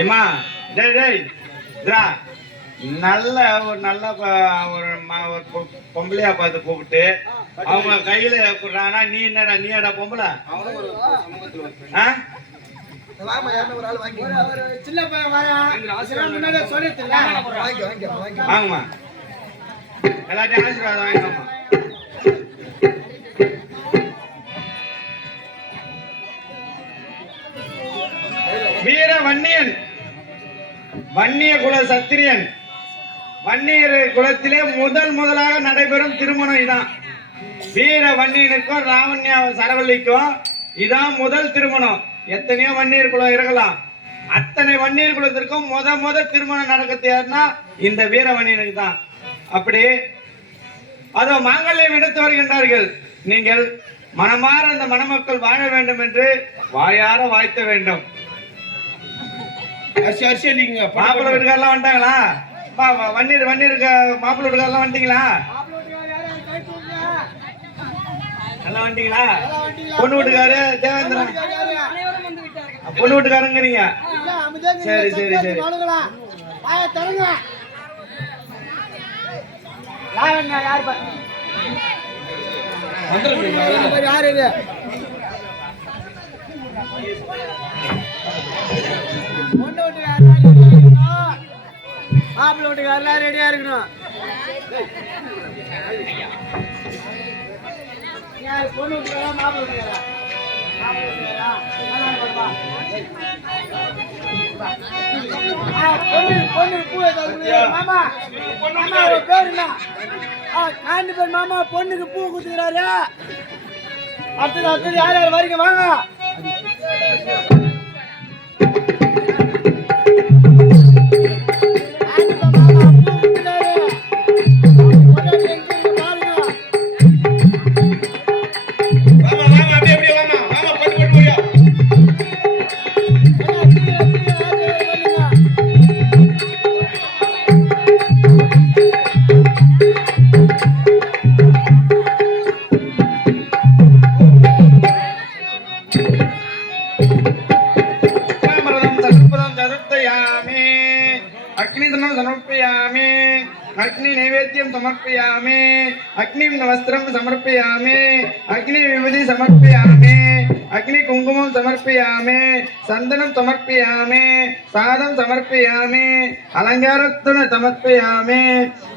ஏமா டேய் டேய் திரா நல்ல ஒரு பொம்பளையா பார்த்து கூப்பிட்டு அவங்க கையில குடுறானா நீ என்னடா நீடா பொம்பளை வாங்கம்மா எல்லாத்தையும் ஆசீர்வாதம் வாங்கம்மா. வீர வன்னியன் வன்னிய குல சத்திரியன் வன்னியர் குலத்திலே முதலாக நடைபெறும் திருமணம் இதான். வீர வன்னியனுக்கும் ராவண்யா சரவல்லிக்கும் இதான் முதல் திருமணம். எத்தனையோ வன்னியர் குலம் இருக்கலாம், அத்தனை வன்னியர் குலத்திற்கும் முத திருமணம் நடக்கிறது யாருன்னா இந்த வீர வன்னியனுக்கு தான். அப்படி அதோ மாங்கல்யம் எடுத்து வருகின்றார்கள். நீங்கள் மனமாற அந்த மணமக்கள் வாழ வேண்டும் என்று வாயார வாழ்த்த வேண்டும். மாப்பிள்ளை வீட்டுக்காரெல்லாம் வந்துட்டாங்களா? வன்னீர் மாப்பிள்ளை வீட்டுக்காரெல்லாம் வந்துட்டீங்களா? எல்லாம் வந்துட்டீங்களா? பொண்ணு வீட்டுக்காரு தேவேந்திரன் பொண்ணு வீட்டுக்காரங்கிறீங்க. சரி சரி சரி யாரு இது? மாப்பிள்ளை வீட்டுக்காரெல்லாம் ரெடியா இருக்கணும். பொண்ணு வீட்டுக்காரா மாப்பிள்ளை வீட்டுக்காரா? பொண்ணு பூ மாமா பேரு என்ன? காண்டி பேர் மாமா பொண்ணுக்கு பூ குத்துக்கிறாரு. அடுத்தது யார் யார் வரீங்க வாங்க. अग्नि नैवेद्यं समर्पयामि अग्नि वस्त्रं समर्पयामि अग्नि विभूति समर्पयामि अग्नि कुंकुमं समर्पयामि चंदनं समर्पयामि सादं समर्पयामि अलंकाररत्न समर्पयामि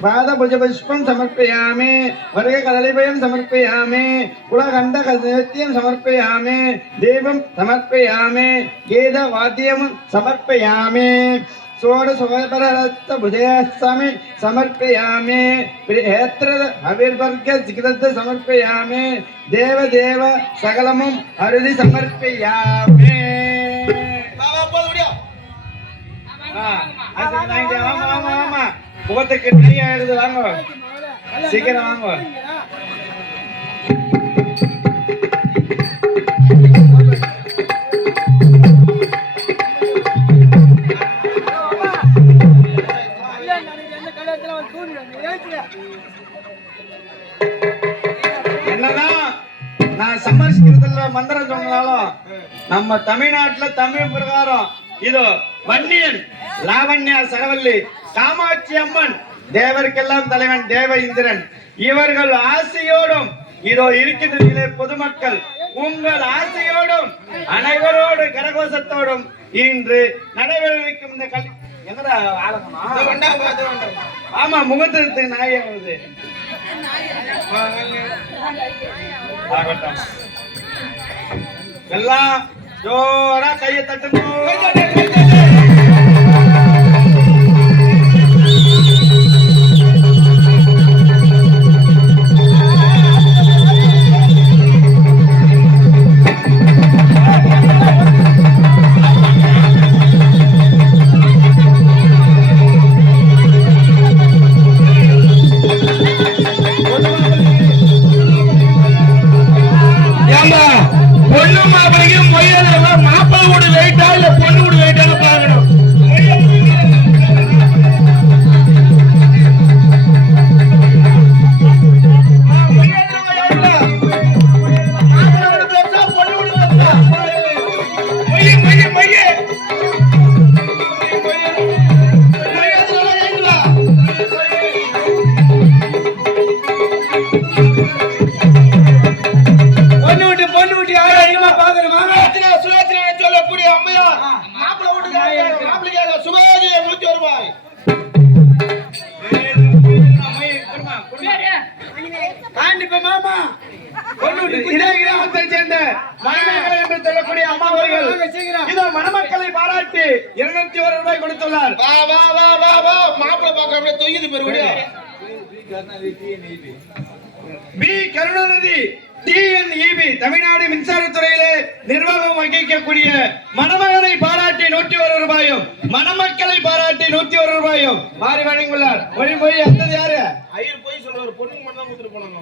पादभुजपुष्पं समर्पयामि वर्गकदलीफलं समर्पयामि कुलगन्धकनैवेद्यं समर्पयामि दीपं समर्पयामि गीतवाद्यं समर्पयामि षोडशोपररत्नभुजयास्वामि समर्पयामि प्रियत्र अविर्वर्ग जिग्रद्ध समर्पयामि देव सकलमुं हृदि समर्पयामि. ஆமா முகத்துக்கு நிறைய ஆயிடுது. வாங்க சீக்கிரம் வாங்க. என்னதான் நான் சமர்சிக்கிறதுல மந்திரம் சொன்னாலும் நம்ம தமிழ்நாட்டுல தமிழ் பிரகாரம் இதோ வன்னியன் லாவண்யா சரவல்லி காமாட்சி அம்மன் தேவருக்கெல்லாம் தலைவன் தேவ இந்திரன் இவர்கள் ஆசையோடும் இதோ இருக்கின்ற பொதுமக்கள் உங்கள் ஆசையோடும் அனைவரோடு கரகோஷத்தோடும் இன்று நடைபெறவிருக்கும் இந்த கல்வி எங்கடா ஆமா முகத்திற்கு நாயாவது எல்லாம் ஜோரா கையை தட்டணும். பொண்ணு மாப்பிளைக்கு மொய்யல மாப்பிள்ளை வீடு வெயிட்டா இல்ல பொண்ணு வீடு வெயிட்டா இதே கிராமத்தை சேர்ந்த மணமக்களை என்று சொல்லக்கூடிய அம்மா அவர்கள் இதோ மணமக்களை பாராட்டி 201 ரூபாய் கொடுத்துள்ளார். வா வா வா வா வா மாப்பிளை பார்க்க தொய்யுது பெருவடியா. பி கருணாநிதி TNEB தமிழ்நாடு மின்சாரத்துறையிலே நிர்வாகம் வகிக்கக்கூடிய மணமகனை பாராட்டி 101 ரூபாயும் மணமக்களை பாராட்டி 101 ரூபாயும் மாறி வழங்கியுள்ளார். மொழி அடுத்தது யாரு? ஐயர் போய் சொல்லுவாரு, பொண்ணுக்கு மட்டும் தான் கொடுத்துட்டு போனாங்க.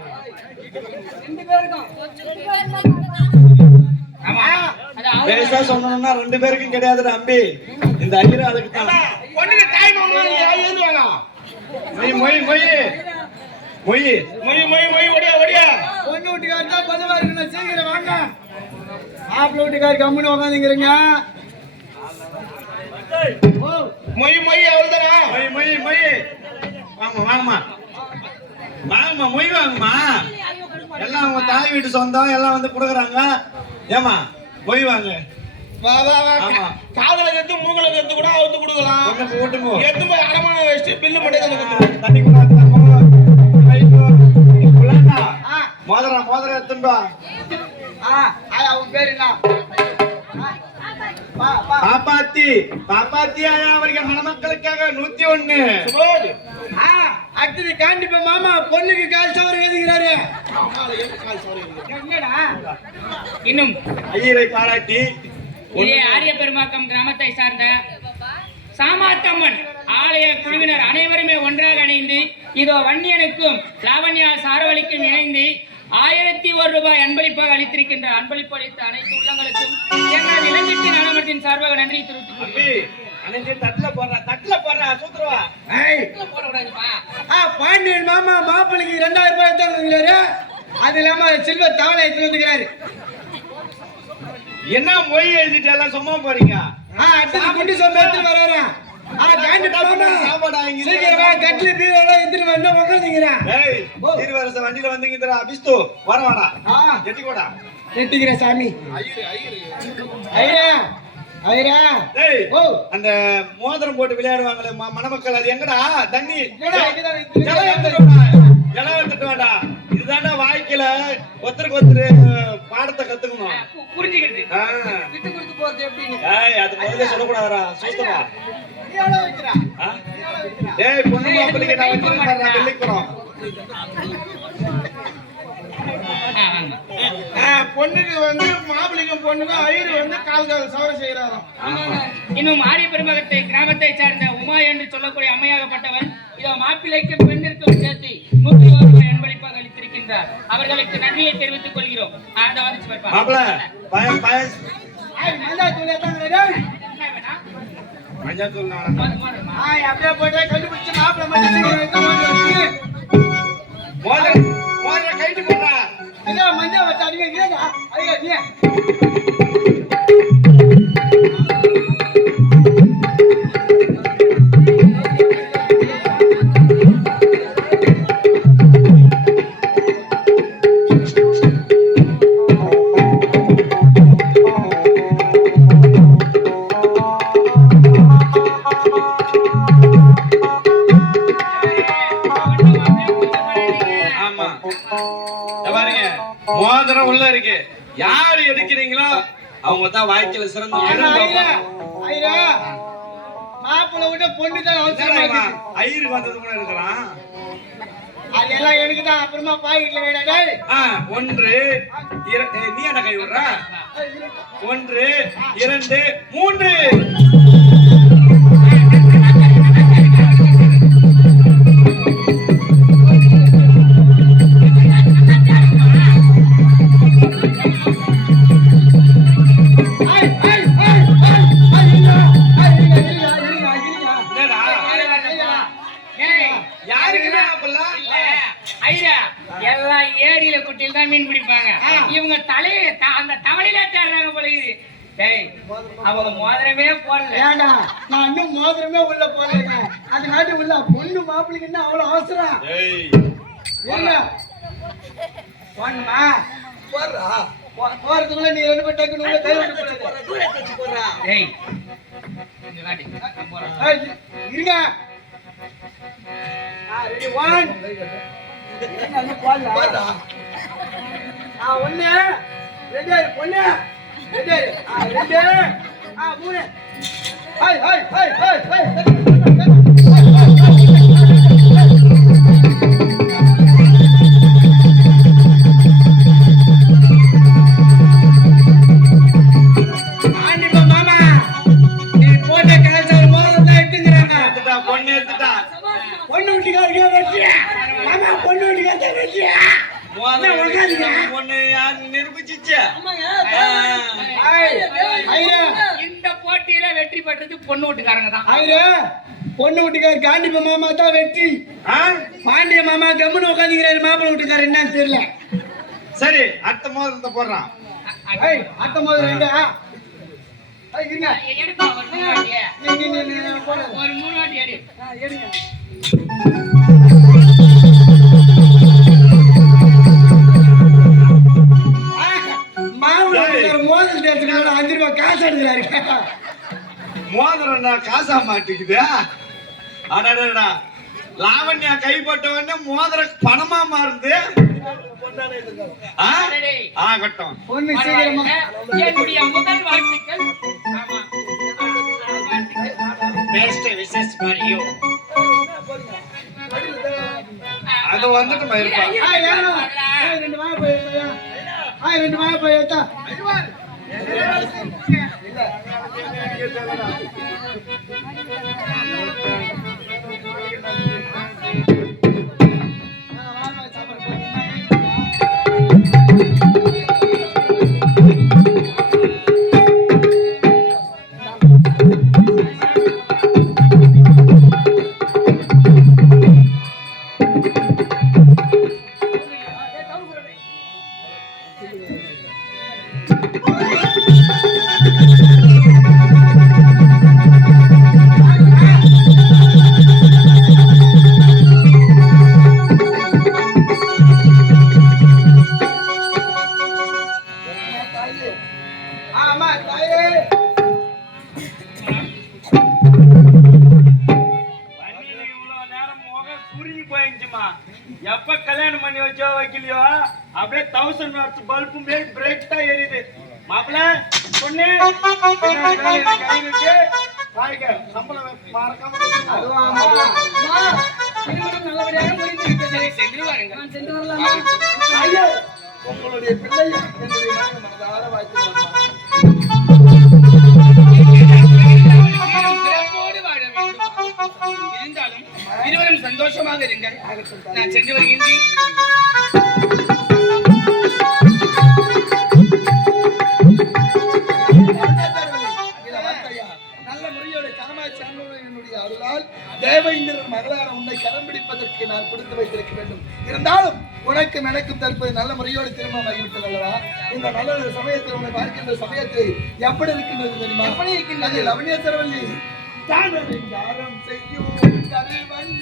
பேசா சொன்னா 2 பேருக்கும் கிடையாது அம்பி, இந்த ஐயர் அதுக்கு தான். பொண்ணுக்கு தாய் மாமா எழுதுவாங்க. மொய் ஒடியா ஒடியா. பொண்ணு வீட்டுக்காரர் தான் பதவா இருக்கணும், சீக்கிரம் வாங்க. மாப்பிள்ளை வீட்டுக்காரர் கம்முன்னு உட்காந்துங்கிறீங்க. மொய் அவள்தானா? மொய் வாங்கம்மா மொய் வாங்கம்மா. எல்லாம் அவங்க தாய் வீட்டு சொந்தம் எல்லாம் வந்து கொடுக்குறாங்க. ஏமா மொய் வாங்க. வா வா வா. காதல கத்து மூங்கல கத்து கூட அவுத்து கொடுக்கலாம். ஒண்ணு ஓட்டுங்க. எத்து போய் அடமான வச்சிட்டு பில்லு மட்டும் கத்து தண்ணி குடாமா. மோதிரம் எடுத்துட்டு வா. அவன் பேர் என்ன? பாப்பாத்தி அவர்கள் மணமக்களுக்காக 101. அடுத்தது கண்டிப்பா மாமா பொண்ணுக்கு கால் சவரம் எழுதுகிறாரு. என்னடா இன்னும் ஐயரை பாராட்டி இதே ஆரிய பெருமாக்கம் கிராமத்தை சார்ந்த சாமாத்தம்மன் ஆலய குழுவினர் அனைவருமே ஒன்றாக இணைந்து இதோ வன்னியனுக்கும் லாவண்யா சாரவழிக்கும் இணைந்து 1001 ரூபாய் அன்பளிப்பாக அளித்திருக்கின்ற அன்பளிப்பு அளித்த அனைத்து உள்ளங்களுக்கும் எங்கள் இளஞ்சிட்டி நாடகத்தின் சார்பாக நன்றி தெரிவித்துக் பாண்டியன் மாமா மாப்பிள்ளைக்கு 2000 ரூபாய் எடுத்தாரு. அது இல்லாம சில்வர் தவளை எடுத்து வந்துக்கிறாரு. என்ன மொய் எழுதிட்டு எல்லாம் சும்மா போறீங்க? அடுத்தது குண்டி சோம்பு எடுத்துட்டு வராரா? வண்டியில வந்தீங்க அபிஸ்து வர வாடா எட்டிக்கோடா எட்டிக்கிற சாமி. அந்த மோதிரம் போட்டு விளையாடுவாங்களே மணமக்கள், அது எங்கடா? தண்ணி ஜலம் எடுத்துட்டு வாடா. இதுதான்டா வாழ்க்கையில ஒருத்தருக்கு ஒருத்தர் பாடத்தை கத்துக்கணும், புரிஞ்சுக்கிறது. அது முதல்ல சொல்லக்கூடாதா? சுத்தமா பொண்ணு மாப்பிள்ளைக்கு நான் வச்சிருக்கேன் வெள்ளிக்குறோம். பொண்ணுக்கு வந்து மாப்பிள்ளைக்கும் பொண்ணுக்கும் ஐயரு வந்து கால் சவரம் செய்யறாராம். இன்னும் ஆரிய பெருமகத்தை கிராமத்தை சார்ந்த உமா என்று சொல்லக்கூடிய அம்மையாகப்பட்டவர் இதோ மாப்பிள்ளைக்கு பெண்ணிற்கும் சேர்த்து 101 ரூபாய் அன்பளிப்பாக அளித்திருக்கின்றார். அவர்களுக்கு நன்றியை தெரிவித்துக் கொள்கிறோம். அந்த வந்துச்சு மஞ்சள் அப்படியே போயிட்டா கண்டுபிடிச்சு மாப்பிள்ளை கைட்டு போடுறா. மஞ்சள் வச்சு அடிக்க ஐயா நீ மோதிரம் உள்ள இருக்கு. யாரு எடுக்கிறீங்களோ அவங்க தான் வாழ்க்கையில சிறந்த மாப்பிள்ளை விட்டு பொண்ணு தான் அவசரம். ஐயருக்கு வந்தது கூட இருக்கிறான். அதெல்லாம் எனக்கு தான். அப்புறமா பாக்கெட்ல வேணா 1 நீ என்ன கை விடுற? 1 2 3 எல்லாம் ஏரியில குட்டியில தான் மீன் பிடிப்பாங்க. இவங்க தலையை அந்த தவளையில தேடுறாங்க போல. இது அவங்க மோதிரமே போடல. ஏண்டா நான் இன்னும் மோதிரமே உள்ள போடல. அது நாட்டு உள்ள பொண்ணு மாப்பிள்ளைக்கு என்ன அவ்வளவு அவசரம்? போடணுமா? போறதுக்குள்ள நீ 2 பேர் டக்குனு உள்ள கை விட்டு போடுறா. இருங்க. ரெடி 1 போடலாம். ஒண்ணு ரெண்டு பொண்ணு ரெண்டு ரெண்டு மூணு hi hi hi hi hi பொண்ணு எடுத்துட்டா பொண்ணு வீட்டுக்காரங்க வெற்றி மாமா பொண்ணு வீட்டுக்காரங்க வெற்றி பொண்ணு யாரு நிரூபிச்சிச்சு இந்த போட்டியில வெற்றி பெற்றது பொண்ணு வீட்டுக்காரங்க தான். பொண்ணு வீட்டுக்காரர் காண்டிப்ப மாமா தான் வெற்றி. பாண்டிய மாமா கம்முன்னு உட்காந்துக்கிறாரு. மாப்பிள்ளை வீட்டுக்காரர் என்னன்னு தெரியல. சரி அடுத்த மோதிரத்தை போடுறான். அடுத்த மோதிரம் ரெண்டு இருங்க எடுப்பா, ஒரு மூணு வாட்டி. போடு. ஒரு மூணு வாட்டி எடு. எடுங்க மோதல் தேர்தல் 5 ரூபாய் காசு எடுக்கிறாரு. மோதிரம் காசா மாட்டிக்குது. அடடா லாவண்யா கைப்பட்டவொடனே மோதிரம் பணமா மாறுது. ஆகட்டும். பொண்ணு சீக்கிரமா என்னுடைய முதல் வாழ்த்துக்கள். ஆமா. Best wishes for you. அது வந்துட்டு மயிருப்பா. ரெண்டு வாங்க போய் ரெண்டு வாங்க போய் ஏத்தா எப்ப கல்யாணம் பண்ணி வச்சோ வைக்கலையோ அப்படியே 1000 வாட்ஸ் பல்பு மேல் பிரைட்டா எரியுது. மாப்பிள்ள பொண்ணு சம்பளம் மறக்காம உங்களுடைய பிள்ளை மனதார வாழ்த்து. இருந்தாலும் இருவரும் சந்தோஷமாக இருங்கள். நான் சென்று வருகின்றேன். நல்ல முறையோடு காமாட்சி அம்மனுடைய அருளால் தேவேந்திரன் மகளான உன்னை கரம் பிடிப்பதற்கு நான் கொடுத்து வைத்திருக்க வேண்டும். இருந்தாலும் உனக்கும் எனக்கும் தற்போது நல்ல முறையோடு திருமணம் ஆகிவிட்டது அல்லவா? இந்த நல்ல சமயத்தில் உன்னை பார்க்கின்ற சமயத்தில் எப்படி இருக்கின்றது தெரியுமா? எப்படி இருக்கின்றது? லவண்ய சரவல்லி தானம் செய்யும் கருவன்